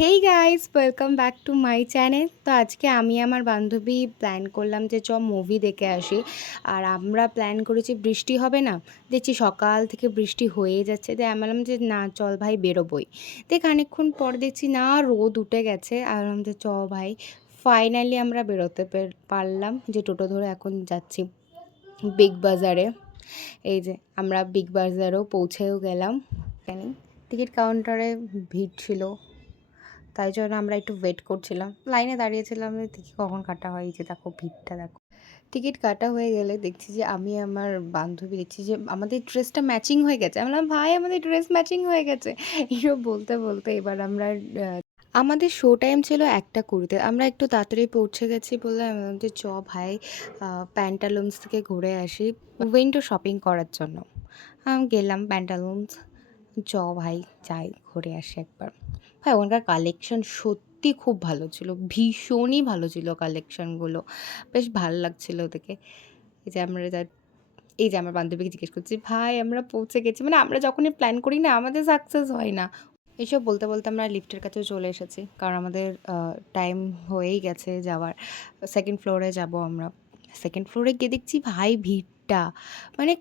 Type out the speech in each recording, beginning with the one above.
Hey guys, welcome back to my channel. তো আজকে আমি আমার বান্ধবী প্ল্যান করলাম যে মুভি দেখে আসি। আর আমরা প্ল্যান করেছি বৃষ্টি হবে না, দেখছি সকাল থেকে বৃষ্টি হয়েই যাচ্ছে। তাই আমি বললাম যে না চল ভাই বেরোবই। তো খানিকক্ষণ পর দেখছি না রোদ উঠে গেছে, আর বললাম যে চ ভাই। ফাইনালি আমরা বেরোতে পারলাম, যে টোটো ধরে এখন যাচ্ছি বিগ বাজারে। এই যে আমরা বিগ বাজারেও পৌঁছেও গেলাম। টিকিট কাউন্টারে ভিড় ছিল, তাই জন্য আমরা একটু ওয়েট করছিলাম, লাইনে দাঁড়িয়েছিলাম যে টিকিট কখন কাটা হয়। এই যে দেখো ভিড়টা দেখো। টিকিট কাটা হয়ে গেলে দেখছি যে আমি আমার বান্ধবী দেখছি যে আমাদের ড্রেসটা ম্যাচিং হয়ে গেছে। আমি বললাম ভাই আমাদের ড্রেস ম্যাচিং হয়ে গেছে। এইসব বলতে বলতে এবার আমরা আমাদের শো টাইম ছিল 1টা 20-তে। আমরা একটু তাড়াতাড়ি পৌঁছে গেছি বলে আমি বললাম যে চ ভাই প্যান্টালুন্স থেকে ঘুরে আসি, উইন্ডো শপিং করার জন্য। গেলাম প্যান্টালুন্স। চ ভাই যাই ঘুরে আসি একবার। ভাই ওখানকার কালেকশন সত্যি খুব ভালো ছিল, ভীষণই ভালো ছিল কালেকশনগুলো, বেশ ভালো লাগছিলো দেখে। এই যে আমরা এই যে আমার বান্ধবীকে জিজ্ঞেস করছি ভাই আমরা পৌঁছে গেছি, মানে আমরা যখনই প্ল্যান করি না আমাদের সাকসেস হয় না। এসব বলতে বলতে আমরা লিফটের কাছেও চলে এসেছি, কারণ আমাদের টাইম হয়েই গেছে যাওয়ার। সেকেন্ড ফ্লোরে যাব আমরা। সেকেন্ড ফ্লোরে গিয়ে দেখছি ভাই ভিড়টা, মানে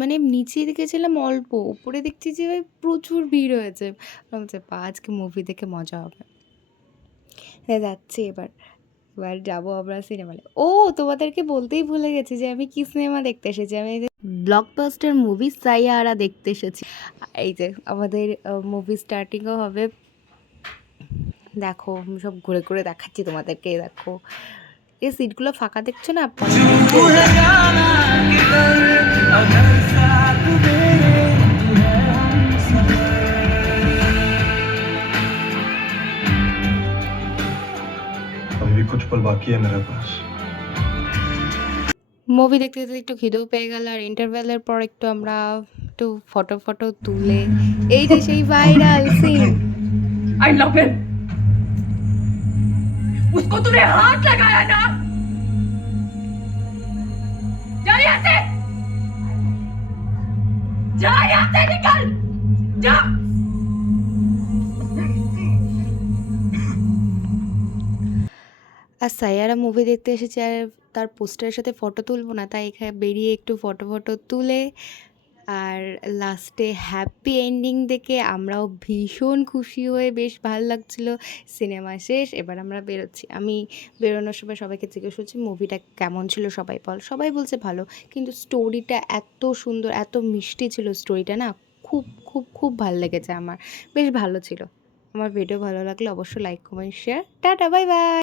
মানে নিচে দেখেছিলাম অল্প, উপরে দেখছি যে ভাই প্রচুর ভিড় হয়েছে। বলছে বা আজকে মুভি দেখে মজা হবে। হ্যাঁ যাচ্ছি এবার। এবার যাবো আমরা সিনেমা। ও তোমাদেরকে বলতেই ভুলে গেছি যে আমি কি সিনেমা দেখতে এসেছি। আমি ব্লকবাস্টার মুভি সাইয়ারা দেখতে এসেছি। এই যে আমাদের মুভি স্টার্টিংও হবে। দেখো আমি সব ঘুরে ঘুরে দেখাচ্ছি তোমাদেরকে। দেখো এই সিটগুলো ফাঁকা দেখছো না? अभी कुछ पल बाकी है मेरे पास। মুভি দেখতে দেখতে একটু খিদেও পেয়ে গেল, আর ইন্টারভেলের পর একটু আমরা একটু ফটো তুলে এই যে সেই viral scene. I love him. उसको तूने हाथ लगाया ना, जा यहाँ से, जा यहाँ से, निकल जा। আর সাইয়ারা মুভি দেখতে এসেছি, আর তার পোস্টারের সাথে ফটো তুলবো না, তাই এখানে বেরিয়ে একটু ফটো তুলে আর লাস্টে হ্যাপি এন্ডিং দেখে আমরাও ভীষণ খুশি হয়ে বেশ ভালো লাগছিল। সিনেমা শেষ, এবার আমরা বেরোচ্ছি। আমি বেরোনোর সময় সবাইকে জিজ্ঞেস করছি মুভিটা কেমন ছিল, সবাই বল। সবাই বলছে ভালো, কিন্তু স্টোরিটা এত সুন্দর, এত মিষ্টি ছিল স্টোরিটা না, খুব খুব খুব ভালো লেগেছে আমার, বেশ ভালো ছিল। আমার ভিডিও ভালো লাগলে অবশ্যই like comment share. Tata bye bye.